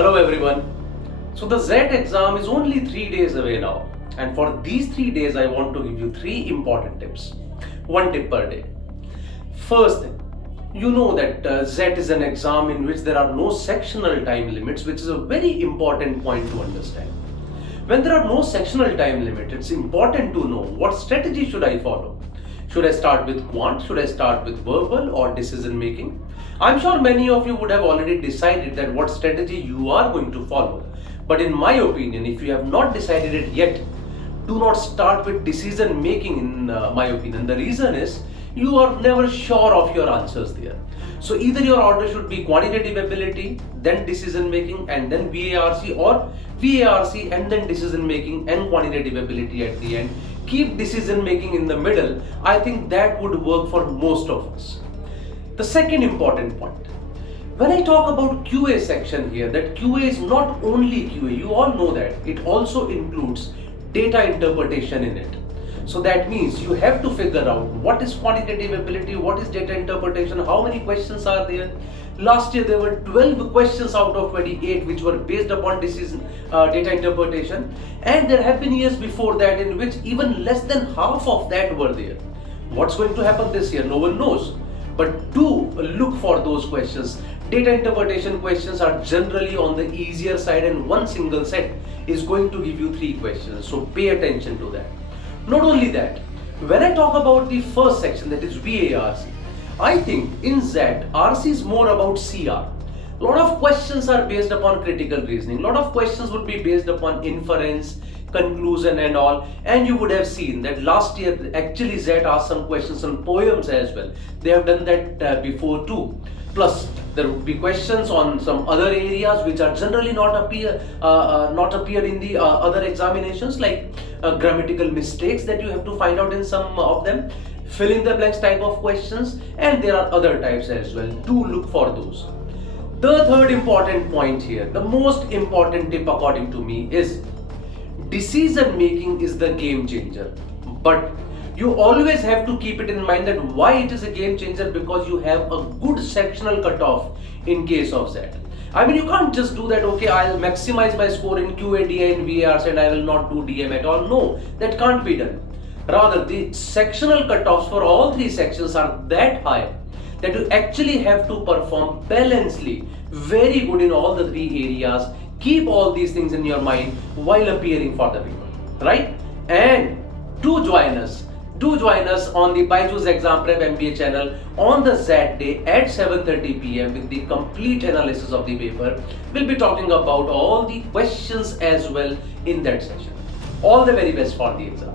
Hello everyone. So the XAT exam is only 3 days away now, and for these 3 days I want to give you 3 important tips. One tip per day. First thing, you know that XAT is an exam in which there are no sectional time limits, which is a very important point to understand. When there are no sectional time limit, it's important to know what strategy should I follow. Should I start with quant? Should I start with verbal or decision making? I'm sure many of you would have already decided that what strategy you are going to follow. But in my opinion, if you have not decided it yet, do not start with decision making in my opinion. The reason is you are never sure of your answers there. So either your order should be quantitative ability, then decision making, and then VARC, or VARC and then decision making and quantitative ability at the end. Keep decision making in the middle. I think that would work for most of us. The second important point, when I talk about QA section here, that QA is not only QA, you all know that, it also includes data interpretation in it. So that means you have to figure out what is quantitative ability, what is data interpretation, how many questions are there. Last year there were 12 questions out of 28 which were based upon data interpretation, and there have been years before that in which even less than half of that were there. What's going to happen this year? No one knows. But do look for those questions. Data interpretation questions are generally on the easier side, and one single set is going to give you 3 questions. So pay attention to that. Not only that, when I talk about the first section, that is VARC, I think in XAT, RC is more about CR. A lot of questions are based upon critical reasoning. A lot of questions would be based upon inference, conclusion and all. And you would have seen that last year, actually XAT asked some questions on poems as well. They have done that before too. Plus, there would be questions on some other areas which are generally not appear in the other examinations, like grammatical mistakes that you have to find out in some of them, fill in the blanks type of questions, and there are other types as well. Do look for those. The third important point here, the most important tip according to me, is decision making is the game changer. But you always have to keep it in mind that why it is a game changer, because you have a good sectional cutoff in case of that. I mean, you can't just do that, okay, I'll maximize my score in QA, DI and VARs and I will not do DM at all. No, that can't be done. Rather, the sectional cutoffs for all 3 sections are that high that you actually have to perform balancedly, very good in all the 3 areas. Keep all these things in your mind while appearing for the paper, right? And do join us on the BYJU'S Exam Prep MBA channel on the XAT day at 7:30 PM with the complete analysis of the paper. We'll be talking about all the questions as well in that session. All the very best for the exam.